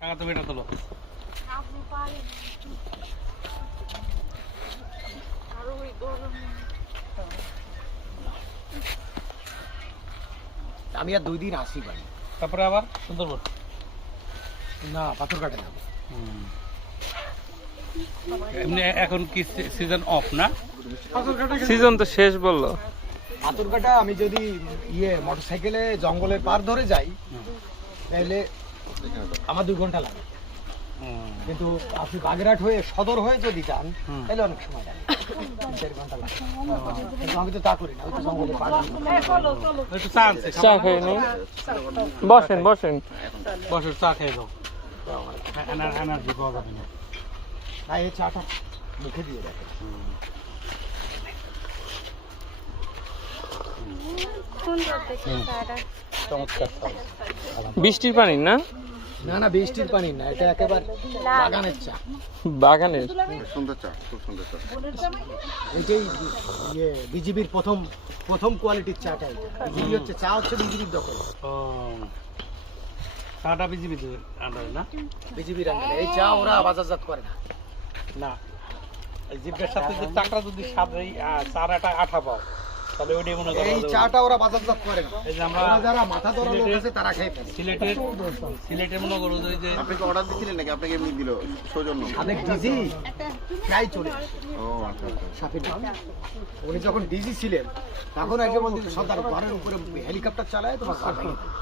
টাকা তো বেটা তোলো। আমি আর 2 দিন আসি ভাই, তারপরে আবার সুন্দরবন না পাথরঘাটে না। এমনি এখন কি সিজন অফ না? সিজন তো শেষ বললো। পাথরঘাটা আমি যদি মোটরসাইকেলে জঙ্গলের পার ধরে যাই তাহলে আমার 2 ঘন্টা লাগে, কিন্তু আপনি বাগেরহাট হয়ে সদর হয়ে যদি যান তাহলে অনেক সময় লাগে, 3-4 ঘন্টা লাগে। কিন্তু আমি তো তা করি না, আমি তো জঙ্গলের পার ধরি। একটু চা আনছে, চা খেয়ে নিন, বসেন বসেন। বসে চা খেয়ে যাও, এনার্জি পাওয়া যাবে না। না এই চাটা মুখে দিয়ে দেখে। চমৎকার চা। বৃষ্টির পানি না? না না বৃষ্টির পানি না, এটা একেবারে বাগানের চা। বাগানের সুন্দর চা, খুব সুন্দর চা। এটাই বিজিবির প্রথম কোয়ালিটির চাটা। বিজিবি হচ্ছে চা হচ্ছে বিজিবির দখল, ও, চাটা বিজি আন্ডারে না? বিজিবির আন্ডারে। এই চা ওরা বাজারজাত করে না। না, এই জিভের সাথে যে চাটা যদি স্বাদ এই চার একটা আঠা পাও তাহলে ওইটাই মনে করো। এই চাটা ওরা বাজারজাত করে না। এই যে আমরা ওরা যারা মাথা ধরা লোক আছে তারা খেয়ে ফেলে। সিলেটের মনে করো যে আপনি কি অর্ডার দিচ্ছিলেন নাকি আপনাকে এমনি দিল সৌজন্য? অনেক ডিজি প্রায় চলে আসে। ও আচ্ছা আচ্ছা। সাফির উনি যখন ডিজি ছিলেন তখন একজন বলতেন সর্দার ঘরের উপরে হেলিকপ্টার চালায় তোমার ঘর ভেঙে দেবে।